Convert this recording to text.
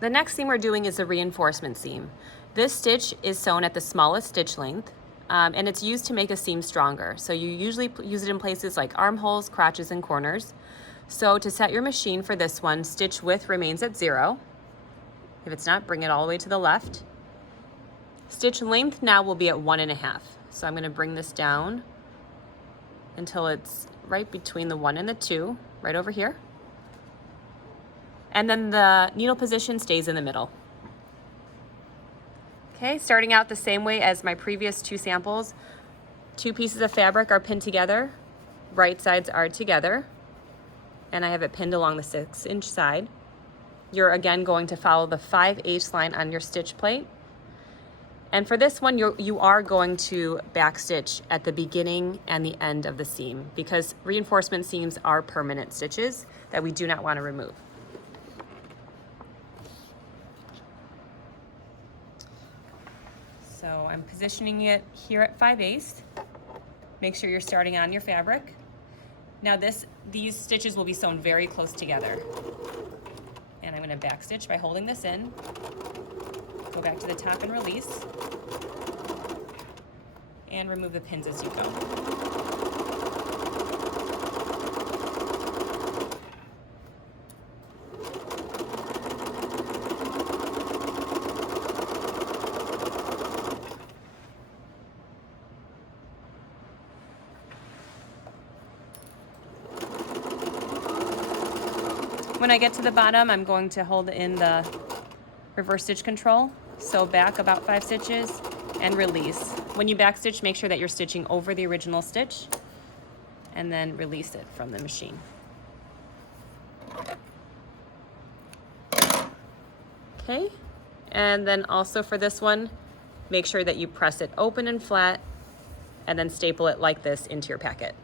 The next seam we're doing is a reinforcement seam. This stitch is sewn at the smallest stitch length, and it's used to make a seam stronger. So you usually use it in places like armholes, crotches, and corners. So to set your machine for this one, stitch width remains at 0. If it's not, bring it all the way to the left. Stitch length now will be at 1.5. So I'm going to bring this down until it's right between the 1 and the 2, right over here. And then the needle position stays in the middle. Okay, starting out the same way as my previous 2 samples, 2 pieces of fabric are pinned together, right sides are together, and I have it pinned along the 6-inch side. You're again going to follow the 5/8 line on your stitch plate. And for this one, you are going to backstitch at the beginning and the end of the seam because reinforcement seams are permanent stitches that we do not want to remove. So I'm positioning it here at 5/8. Make sure you're starting on your fabric. Now these stitches will be sewn very close together. And I'm going to backstitch by holding this in. Go back to the top and release. And remove the pins as you go. When I get to the bottom, I'm going to hold in the reverse stitch control. Sew back about 5 stitches and release. When you backstitch, make sure that you're stitching over the original stitch and then release it from the machine. Okay, and then also for this one, make sure that you press it open and flat and then staple it like this into your packet.